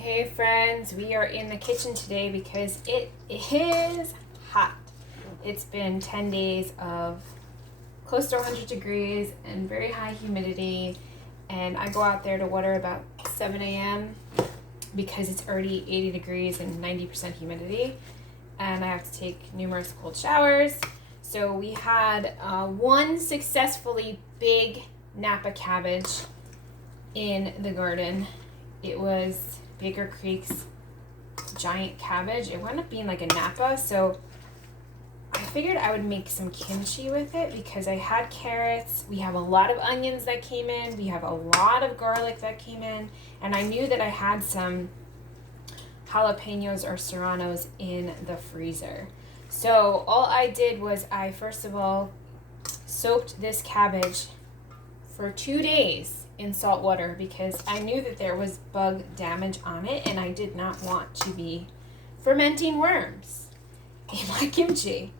Hey friends, we are in the kitchen today because it is hot. It's been 10 days of close to 100 degrees and very high humidity, and I go out there to water about 7 a.m. because it's already 80 degrees and 90% humidity, and I have to take numerous cold showers. So we had one successfully big Napa cabbage in the garden. It was Baker Creek's giant cabbage. It wound up being like a Napa, so I figured I would make some kimchi with it because I had carrots. We have a lot of onions that came in. We have a lot of garlic that came in, and I knew that I had some jalapenos or serranos in the freezer. So all I did was I first of all soaked this cabbage for 2 days in salt water because I knew that there was bug damage on it and I did not want to be fermenting worms in my kimchi.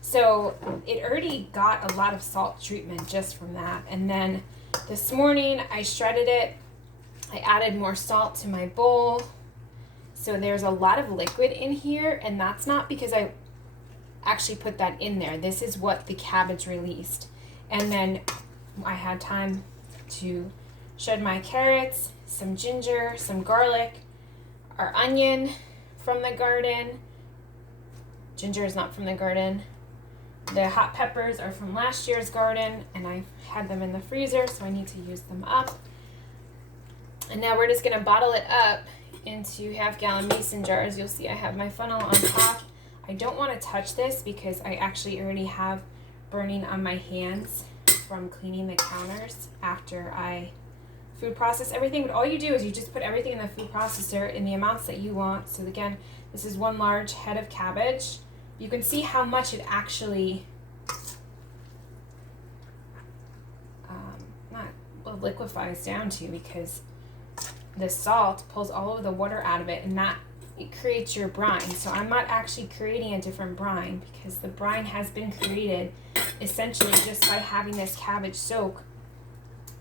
So it already got a lot of salt treatment just from that. And then this morning I shredded it. I added more salt to my bowl. So there's a lot of liquid in here, and that's not because I actually put that in there. This is what the cabbage released. And then I had time to shred my carrots, some ginger, some garlic, our onion from the garden. Ginger is not from the garden. The hot peppers are from last year's garden, and I had them in the freezer, so I need to use them up. And now we're just gonna bottle it up into half-gallon mason jars. You'll see I have my funnel on top. I don't want to touch this because I actually already have burning on my hands from cleaning the counters after I food process everything. But all you do is you just put everything in the food processor in the amounts that you want. So again, this is one large head of cabbage. You can see how much it actually liquefies down to, because the salt pulls all of the water out of it, and that it creates your brine. So I'm not actually creating a different brine because the brine has been created essentially just by having this cabbage soak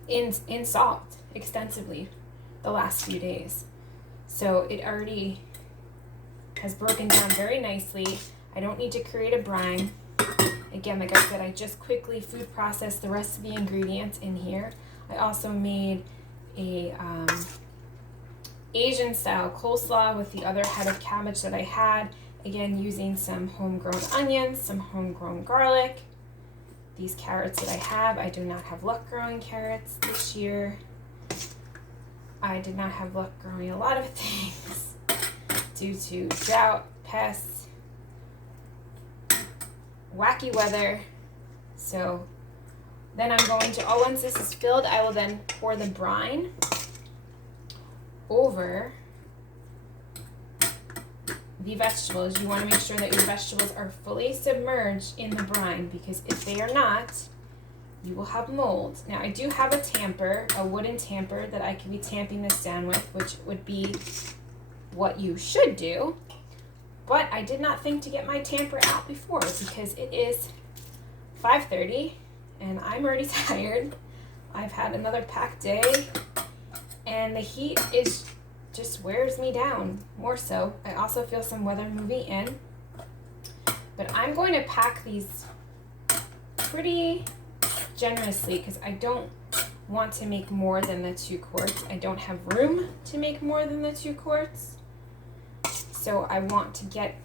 in salt extensively the last few days. So it already has broken down very nicely. I don't need to create a brine. Again, like I said, I just quickly food processed the rest of the ingredients in here. I also made a Asian style coleslaw with the other head of cabbage that I had, again using some homegrown onions, some homegrown garlic. These carrots that I do not have luck growing carrots this year. I did not have luck growing a lot of things due to drought, pests, wacky weather. So then I'm going to, once this is filled, I will then pour the brine over the vegetables. You want to make sure that your vegetables are fully submerged in the brine, because if they are not, you will have mold. Now I do have a tamper, a wooden tamper that I can be tamping this down with, which would be what you should do. But I did not think to get my tamper out before because it is 5:30 and I'm already tired. I've had another packed day, and the heat is just wears me down more so. I also feel some weather moving in, but I'm going to pack these pretty generously because I don't want to make more than the 2 quarts. I don't have room to make more than the 2 quarts. So I want to get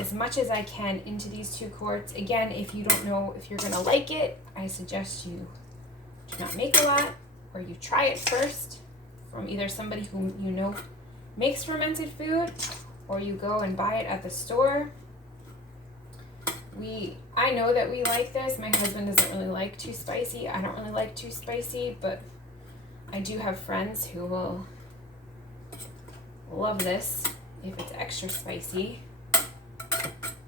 as much as I can into these 2 quarts. Again, if you don't know if you're gonna like it, I suggest you do not make a lot, or you try it first from either somebody who you know makes fermented food, or you go and buy it at the store. I know that we like this. My husband doesn't really like too spicy. I don't really like too spicy, but I do have friends who will love this if it's extra spicy.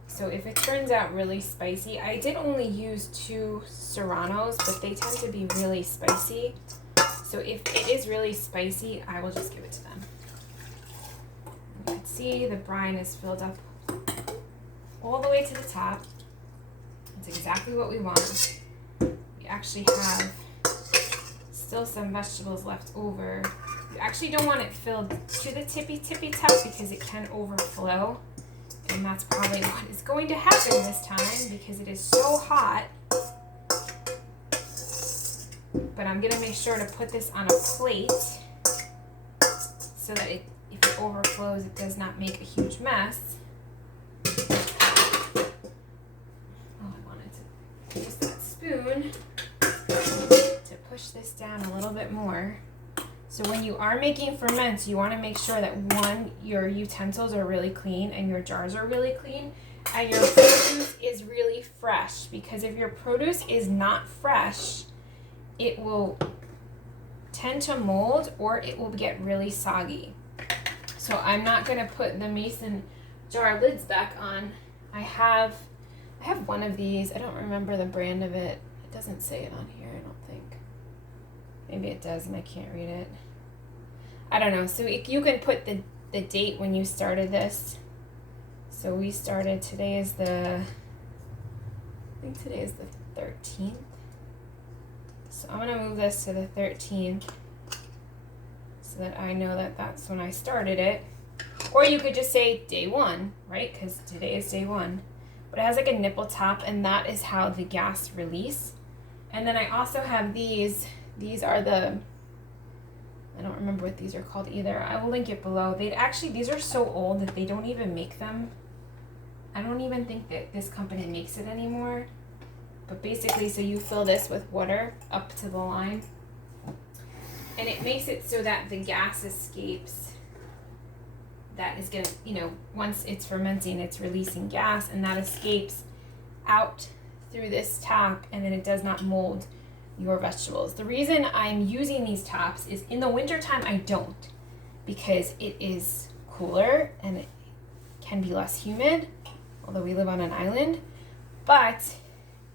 So if it turns out really spicy, I did only use 2 serranos, but they tend to be really spicy. So if it is really spicy, I will just give it to them. You can see the brine is filled up all the way to the top. It's exactly what we want. We actually have still some vegetables left over. actually don't want it filled to the tippy top because it can overflow. And that's probably what is going to happen this time because it is so hot. But I'm going to make sure to put this on a plate so that if it overflows, it does not make a huge mess. Oh, I wanted to use that spoon to push this down a little bit more. So when you are making ferments, you want to make sure that one, your utensils are really clean and your jars are really clean and your produce is really fresh, because if your produce is not fresh, it will tend to mold or it will get really soggy. So I'm not going to put the mason jar lids back on. I have one of these. I don't remember the brand of it. It doesn't say it on here, I don't think. Maybe it does and I can't read it. I don't know. So you can put the date when you started this. So we started, I think today is the 13th. So I'm going to move this to the 13th so that I know that that's when I started it. Or you could just say day 1, right? Because today is day 1. But it has like a nipple top, and that is how the gas release. And then I also have these. These are I don't remember what these are called either. I will link it below. These are so old that they don't even make them. I don't even think that this company makes it anymore. But basically, so you fill this with water up to the line. And it makes it so that the gas escapes. That is going to, once it's fermenting, it's releasing gas, and that escapes out through this top, and then it does not mold your vegetables. The reason I'm using these tops is in the wintertime I don't, because it is cooler and it can be less humid, although we live on an island. But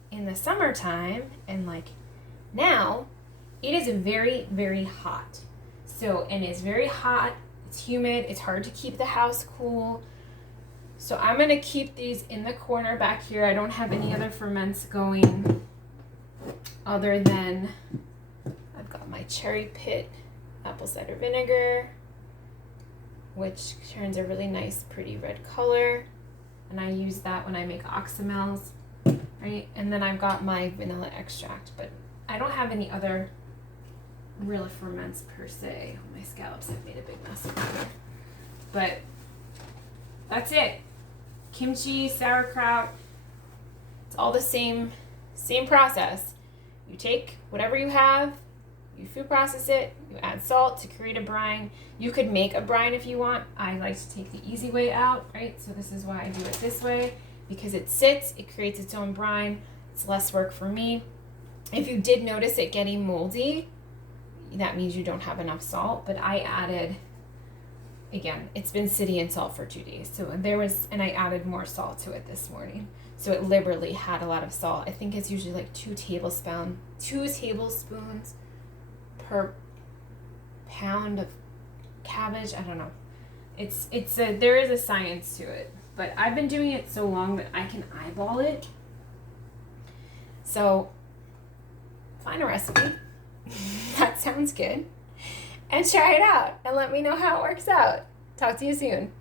in the summertime, and like now, it is very, very hot. So, and it's very hot, it's humid, it's hard to keep the house cool. So I'm going to keep these in the corner back here. I don't have any other ferments going other than I've got my cherry pit apple cider vinegar, which turns a really nice, pretty red color. And I use that when I make oxymels, right? And then I've got my vanilla extract, but I don't have any other real ferments per se. Oh, my scallops have made a big mess of them. But that's it. Kimchi, sauerkraut, it's all the same process. You take whatever you have, you food process it, you add salt to create a brine. You could make a brine if you want. I like to take the easy way out, right? So this is why I do it this way, because it sits, it creates its own brine. It's less work for me. If you did notice it getting moldy, that means you don't have enough salt, but I added, again, it's been sitting in salt for 2 days. So and I added more salt to it this morning. So it liberally had a lot of salt. I think it's usually like 2 tablespoons per pound of cabbage. I don't know. There is a science to it, but I've been doing it so long that I can eyeball it. So find a recipe that sounds good and try it out and let me know how it works out. Talk to you soon.